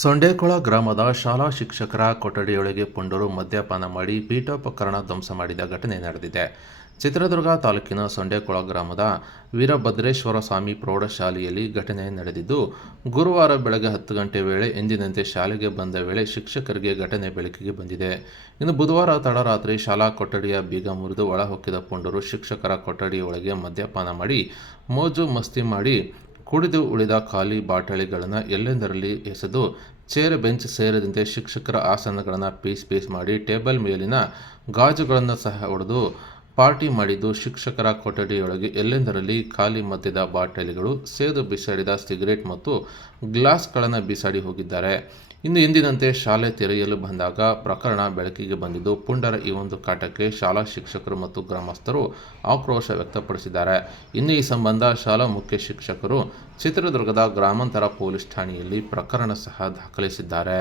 ಸೊಂಡೇಕೊಳ ಗ್ರಾಮದ ಶಾಲಾ ಶಿಕ್ಷಕರ ಕೊಠಡಿಯೊಳಗೆ ಪುಂಡರು ಮದ್ಯಪಾನ ಮಾಡಿ ಪೀಠೋಪಕರಣ ಧ್ವಂಸ ಮಾಡಿದ ಘಟನೆ ನಡೆದಿದೆ. ಚಿತ್ರದುರ್ಗ ತಾಲೂಕಿನ ಸೊಂಡೇಕೊಳ ಗ್ರಾಮದ ವೀರಭದ್ರೇಶ್ವರ ಸ್ವಾಮಿ ಪ್ರೌಢಶಾಲೆಯಲ್ಲಿ ಘಟನೆ ನಡೆದಿದ್ದು, ಗುರುವಾರ ಬೆಳಗ್ಗೆ ಹತ್ತು ಗಂಟೆ ವೇಳೆ ಎಂದಿನಂತೆ ಶಾಲೆಗೆ ಬಂದ ವೇಳೆ ಶಿಕ್ಷಕರಿಗೆ ಘಟನೆ ಬೆಳಕಿಗೆ ಬಂದಿದೆ. ಇನ್ನು ಬುಧವಾರ ತಡರಾತ್ರಿ ಶಾಲಾ ಕೊಠಡಿಯ ಬೀಗ ಮುರಿದು ಒಳಹೊಕ್ಕಿದ ಪುಂಡರು ಶಿಕ್ಷಕರ ಕೊಠಡಿಯೊಳಗೆ ಮದ್ಯಪಾನ ಮಾಡಿ ಮೋಜು ಮಸ್ತಿ ಮಾಡಿ ಕುಡಿದು ಉಳಿದ ಖಾಲಿ ಬಾಟಲಿಗಳನ್ನು ಎಲ್ಲೆಂದರಲ್ಲಿ ಎಸೆದು ಚೇರ್ ಬೆಂಚ್ ಸೇರಿದಂತೆ ಶಿಕ್ಷಕರ ಆಸನಗಳನ್ನು ಪೀಸ್ ಪೀಸ್ ಮಾಡಿ ಟೇಬಲ್ ಮೇಲಿನ ಗಾಜುಗಳನ್ನು ಸಹ ಒಡೆದು ಪಾರ್ಟಿ ಮಾಡಿದ್ದು ಶಿಕ್ಷಕರ ಕೊಠಡಿಯೊಳಗೆ ಎಲ್ಲೆಂದರಲ್ಲಿ ಖಾಲಿ ಮದ್ಯದ ಬಾಟಲಿಗಳು, ಸೇದು ಬಿಸಾಡಿದ ಸಿಗರೇಟ್ ಮತ್ತು ಗ್ಲಾಸ್ಗಳನ್ನು ಬಿಸಾಡಿ ಹೋಗಿದ್ದಾರೆ. ಇನ್ನು ಎಂದಿನಂತೆ ಶಾಲೆ ತೆರೆಯಲು ಬಂದಾಗ ಪ್ರಕರಣ ಬೆಳಕಿಗೆ ಬಂದಿದ್ದು ಪುಂಡರ ಈ ಒಂದು ಕಾಟಕ್ಕೆ ಶಾಲಾ ಶಿಕ್ಷಕರು ಮತ್ತು ಗ್ರಾಮಸ್ಥರು ಆಕ್ರೋಶ ವ್ಯಕ್ತಪಡಿಸಿದ್ದಾರೆ. ಇನ್ನು ಈ ಸಂಬಂಧ ಶಾಲಾ ಮುಖ್ಯ ಶಿಕ್ಷಕರು ಚಿತ್ರದುರ್ಗದ ಗ್ರಾಮಾಂತರ ಪೊಲೀಸ್ ಠಾಣೆಯಲ್ಲಿ ಪ್ರಕರಣ ಸಹ ದಾಖಲಿಸಿದ್ದಾರೆ.